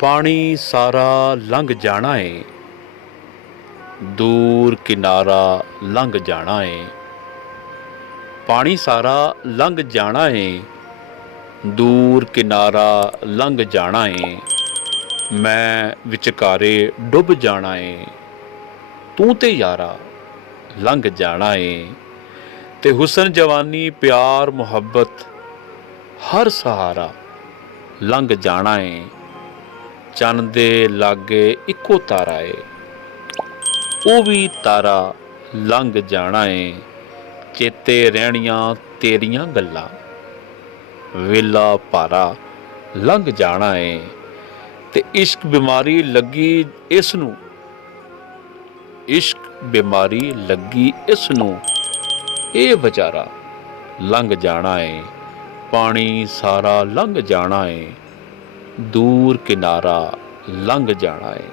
पानी सारा लंघ जाना है, दूर किनारा लंघ जाना है। पानी सारा लंघ जाना है, दूर किनारा लंघ जाना है। मैं विचकारे डुब जाना है, तू ते यारा लंघ जाना है। ते हुसन जवानी प्यार मुहब्बत हर सहारा लंघ जाना है। चन्न दे लागे इक्को तारा है, ਉਹ ਵੀ ਤਾਰਾ ਲੰਘ ਜਾਣਾ ਏ। ਚੇਤੇ ਰਹਿਣੀਆਂ ਤੇਰੀਆਂ ਗੱਲਾਂ, ਵੇਲਾ ਭਾਰਾ ਲੰਘ ਜਾਣਾ ਏ। ਤੇ ਇਸ਼ਕ ਬਿਮਾਰੀ ਲੱਗੀ ਇਸ ਨੂੰ, ਇਸ਼ਕ ਬਿਮਾਰੀ ਲੱਗੀ ਇਸ ਨੂੰ, ਇਹ ਵਿਚਾਰਾ ਲੰਘ ਜਾਣਾ ਏ। ਪਾਣੀ ਸਾਰਾ ਲੰਘ ਜਾਣਾ ਏ, ਦੂਰ ਕਿਨਾਰਾ ਲੰਘ ਜਾਣਾ ਏ।